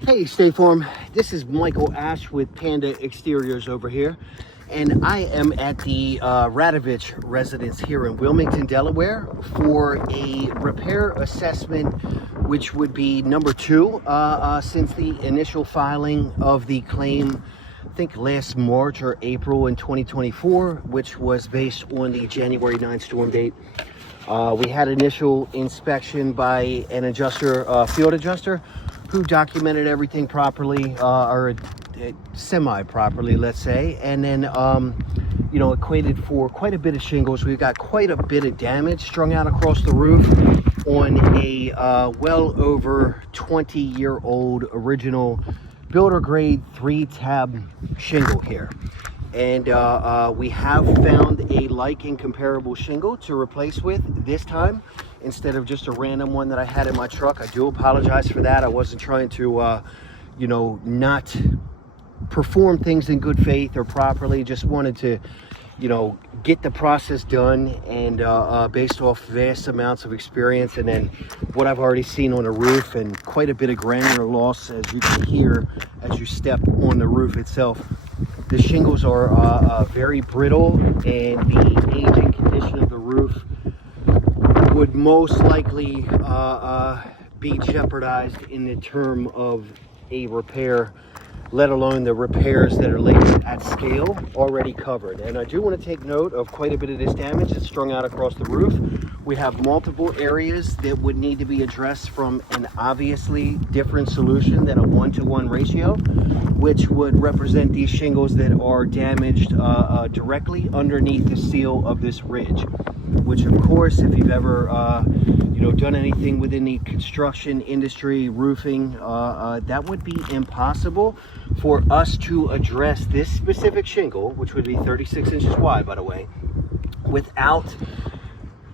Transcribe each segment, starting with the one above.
Hey, State Farm. This is Michael Ash with Panda Exteriors over here, and I am at the Radovich residence here in Wilmington, Delaware, for a repair assessment, which would be number 2 since the initial filing of the claim, I think last March or April in 2024, which was based on the January 9 storm date. We had initial inspection by an adjuster, field adjuster, who documented everything properly, or semi-properly, let's say, and then, equated for quite a bit of shingles. We've got quite a bit of damage strung out across the roof on a well over 20-year-old original builder grade 3-tab shingle here. And we have found a like and comparable shingle to replace with this time, instead of just a random one that I had in my truck. I do apologize for that. I wasn't trying to, not perform things in good faith or properly. Just wanted to, get the process done, and based off vast amounts of experience, and then what I've already seen on the roof, and quite a bit of granular loss, as you can hear as you step on the roof itself. The shingles are very brittle, and the aging condition of the roof would most likely be jeopardized in the term of a repair, let alone the repairs that are labeled at scale already covered. And I do want to take note of quite a bit of this damage that's strung out across the roof. We have multiple areas that would need to be addressed from an obviously different solution than a 1-to-1 ratio, which would represent these shingles that are damaged directly underneath the seal of this ridge, which of course, if you've ever done anything within the construction industry, roofing, that would be impossible for us to address this specific shingle, which would be 36 inches wide, by the way, without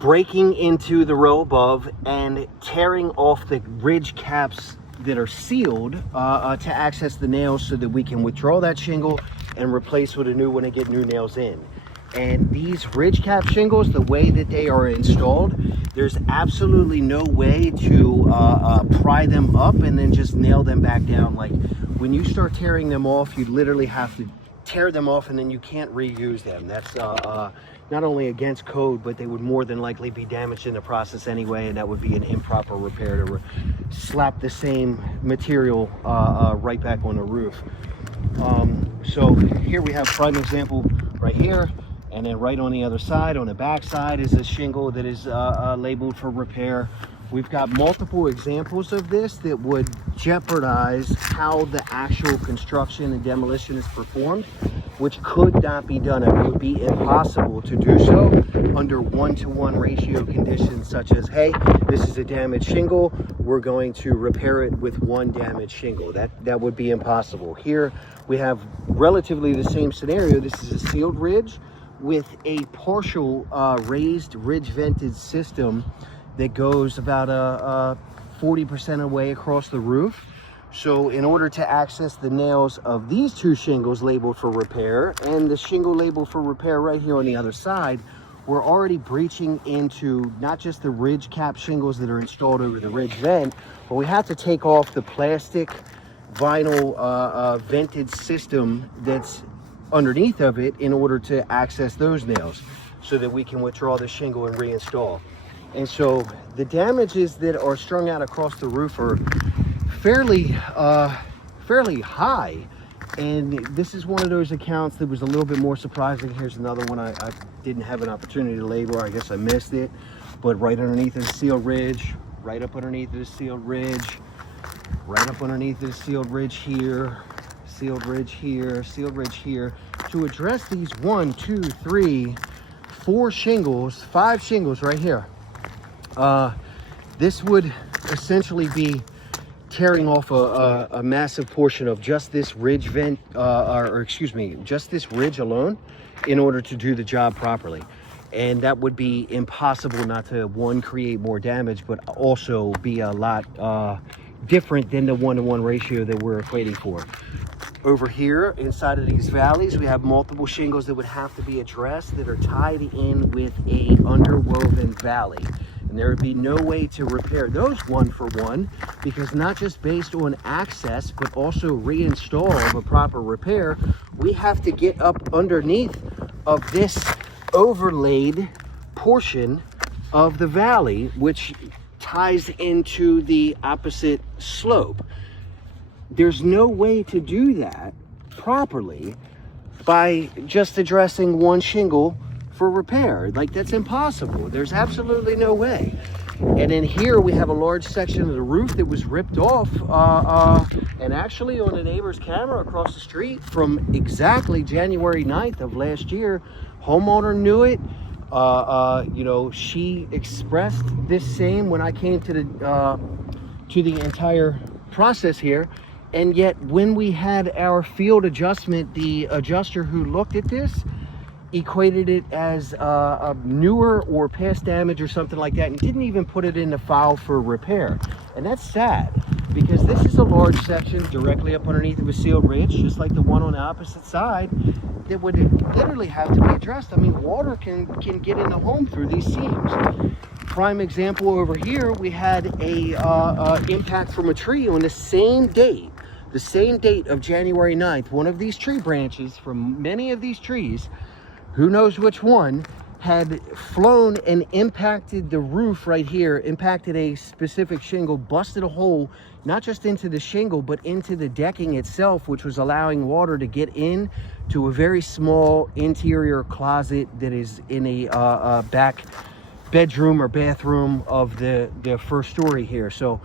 breaking into the row above and tearing off the ridge caps that are sealed to access the nails, so that we can withdraw that shingle and replace with a new one and get new nails in. And these ridge cap shingles, the way that they are installed, there's absolutely no way to pry them up and then just nail them back down. Like, when you start tearing them off, you literally have to tear them off, and then you can't reuse them. That's not only against code, but they would more than likely be damaged in the process anyway, and that would be an improper repair to slap the same material right back on the roof. So here we have prime example right here, and then right on the other side, on the back side, is a shingle that is labeled for repair. We've got multiple examples of this that would jeopardize how the actual construction and demolition is performed, which could not be done. It would be impossible to do so under 1-to-1 ratio conditions, such as, hey, this is a damaged shingle, we're going to repair it with one damaged shingle. That would be impossible. Here we have relatively the same scenario. This is a sealed ridge with a partial raised ridge vented system that goes about 40% away across the roof. So in order to access the nails of these two shingles labeled for repair and the shingle labeled for repair right here on the other side, we're already breaching into not just the ridge cap shingles that are installed over the ridge vent, but we have to take off the plastic vinyl vented system that's underneath of it in order to access those nails, so that we can withdraw the shingle and reinstall. And so the damages that are strung out across the roof are fairly high, and this is one of those accounts that was a little bit more surprising. Here's another one I didn't have an opportunity to label. I guess I missed it, but right underneath is a sealed ridge, right up underneath is a sealed ridge, right up underneath is a sealed ridge here, sealed ridge here, sealed ridge here. To address these 1, 2, 3, 4 shingles, 5 shingles right here, this would essentially be tearing off a massive portion of just this ridge vent, just this ridge alone, in order to do the job properly. And that would be impossible not to, one, create more damage, but also be a lot different than the 1-to-1 ratio that we're equating for. Over here inside of these valleys, we have multiple shingles that would have to be addressed that are tied in with a underwoven valley. And there would be no way to repair those one for one, because not just based on access, but also reinstall of a proper repair, we have to get up underneath of this overlaid portion of the valley, which ties into the opposite slope. There's no way to do that properly by just addressing one shingle for repair. Like, that's impossible. There's absolutely no way. And in here we have a large section of the roof that was ripped off, and actually on a neighbor's camera across the street from exactly January 9th of last year, homeowner knew it. You know, she expressed this same when I came to the entire process here. And yet when we had our field adjustment, the adjuster who looked at this equated it as a newer or past damage or something like that, and didn't even put it in the file for repair. And that's sad, because this is a large section directly up underneath of a sealed ridge, just like the one on the opposite side, that would literally have to be addressed. I mean, water can get in the home through these seams. Prime example over here, we had a impact from a tree on the same date of January 9th. One of these tree branches from many of these trees, who knows which one, had flown and impacted the roof right here, impacted a specific shingle, busted a hole, not just into the shingle, but into the decking itself, which was allowing water to get in to a very small interior closet that is in a back bedroom or bathroom of the first story here. So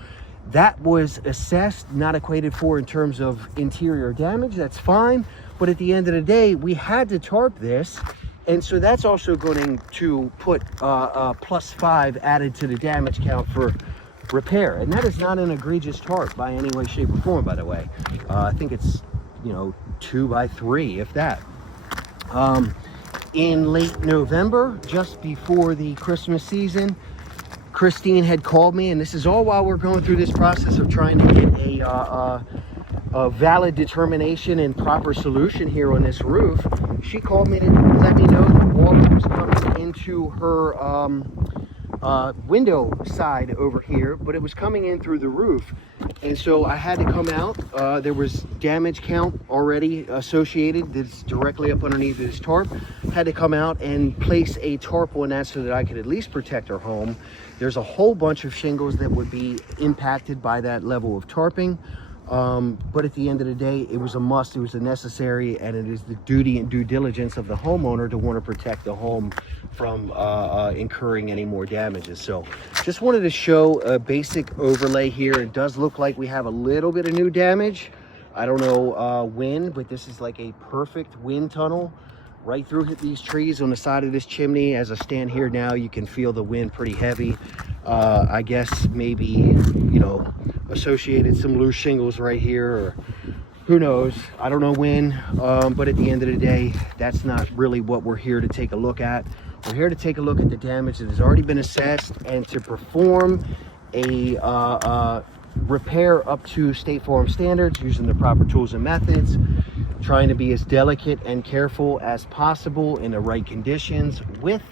that was assessed, not equated for in terms of interior damage. That's fine. But at the end of the day, we had to tarp this. And so that's also going to put +5 added to the damage count for repair. And that is not an egregious tarp by any way, shape, or form, by the way. I think it's, you know, 2 by 3, if that. In late November, just before the Christmas season, Christine had called me, and this is all while we're going through this process of trying to get a valid determination and proper solution here on this roof. She called me to let me know that water was coming into her window side over here, but it was coming in through the roof. And so I had to come out. There was damage count already associated that's directly up underneath this tarp. Had to come out and place a tarp on that so that I could at least protect our home. There's a whole bunch of shingles that would be impacted by that level of tarping. But at the end of the day, it was a must, it was a necessary, and it is the duty and due diligence of the homeowner to want to protect the home from incurring any more damages. So just wanted to show a basic overlay here. It does look like we have a little bit of new damage. I don't know when, but this is like a perfect wind tunnel right through these trees on the side of this chimney. As I stand here now, you can feel the wind pretty heavy. I guess maybe, you know, associated some loose shingles right here, or who knows, I don't know when. But at the end of the day, that's not really what we're here to take a look at. We're here to take a look at the damage that has already been assessed and to perform a repair up to State Farm standards using the proper tools and methods, trying to be as delicate and careful as possible in the right conditions with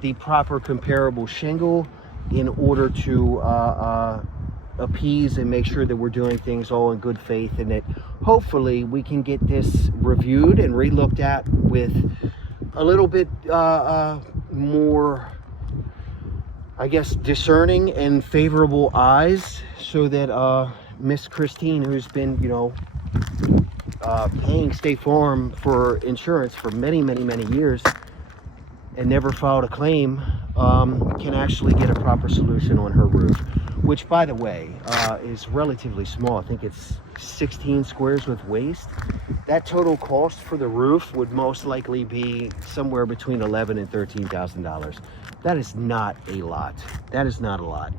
the proper comparable shingle in order to appease and make sure that we're doing things all in good faith, and that hopefully we can get this reviewed and re-looked at with a little bit more, I guess, discerning and favorable eyes, so that Miss Christine, who's been, you know, paying State Farm for insurance for many years and never filed a claim, can actually get a proper solution on her roof, which, by the way, is relatively small. I think it's 16 squares with waste. That total cost for the roof would most likely be somewhere between $11,000 and $13,000. That is not a lot. That is not a lot.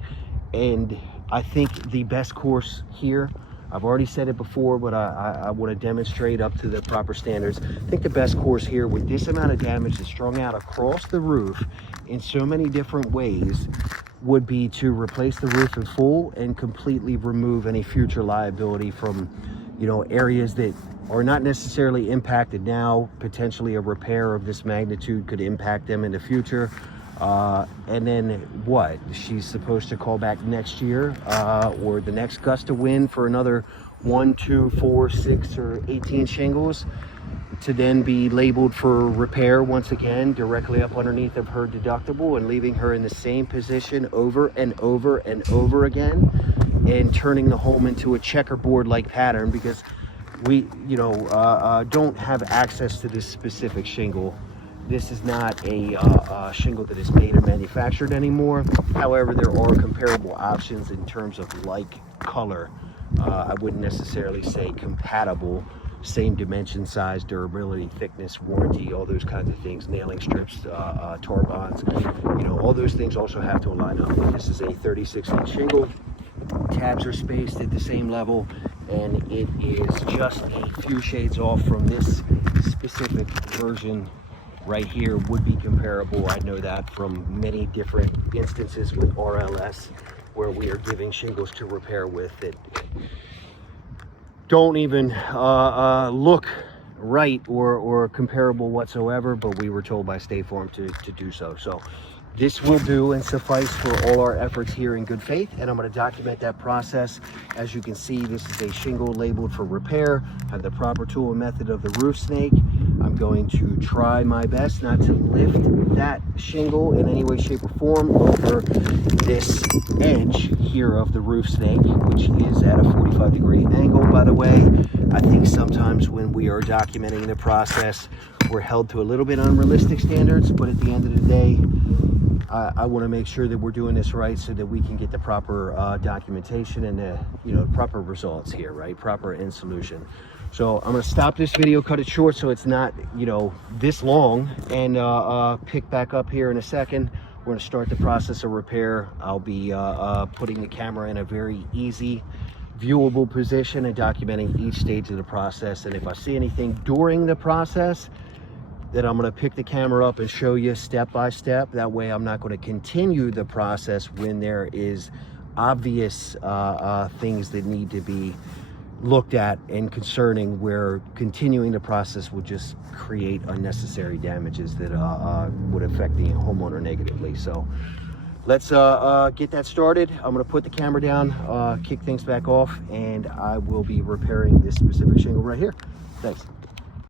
And I think the best course here, I've already said it before, but I want to demonstrate up to the proper standards. I think the best course here, with this amount of damage that's strung out across the roof in so many different ways, would be to replace the roof in full and completely remove any future liability from, you know, areas that are not necessarily impacted now. Potentially a repair of this magnitude could impact them in the future. And then what? She's supposed to call back next year, or the next gust of wind for another 1, 2, 4, 6, or 18 shingles to then be labeled for repair once again directly up underneath of her deductible, and leaving her in the same position over and over and over again, and turning the home into a checkerboard like pattern, because we don't have access to this specific shingle. This is not a shingle that is made or manufactured anymore. However, there are comparable options in terms of like color. I wouldn't necessarily say compatible. Same dimension, size, durability, thickness, warranty, all those kinds of things, nailing strips, tar bonds, all those things also have to line up. This is a 36-inch shingle. Tabs are spaced at the same level, and it is just a few shades off from this specific version right here. Would be comparable. I know that from many different instances with RLS, where we are giving shingles to repair with that don't even look right or comparable whatsoever, but we were told by State Farm to do so. So this will do and suffice for all our efforts here in good faith, and I'm going to document that process. As you can see, this is a shingle labeled for repair. I have the proper tool and method of the roof snake. I'm going to try my best not to lift that shingle in any way, shape, or form over this edge here of the roof snake, which is at a 45-degree angle, by the way. I think sometimes when we are documenting the process, we're held to a little bit unrealistic standards, but at the end of the day, I want to make sure that we're doing this right so that we can get the proper documentation and the proper results here, right? Proper end solution. So I'm going to stop this video, cut it short so it's not this long, and pick back up here in a second. We're going to start the process of repair. I'll be putting the camera in a very easy, viewable position and documenting each stage of the process. And if I see anything during the process, then I'm going to pick the camera up and show you step by step. That way I'm not going to continue the process when there is obvious things that need to be looked at and concerning, where continuing the process would just create unnecessary damages that would affect the homeowner negatively. So let's get that started. I'm going to put the camera down, kick things back off, and I will be repairing this specific shingle right here. Thanks.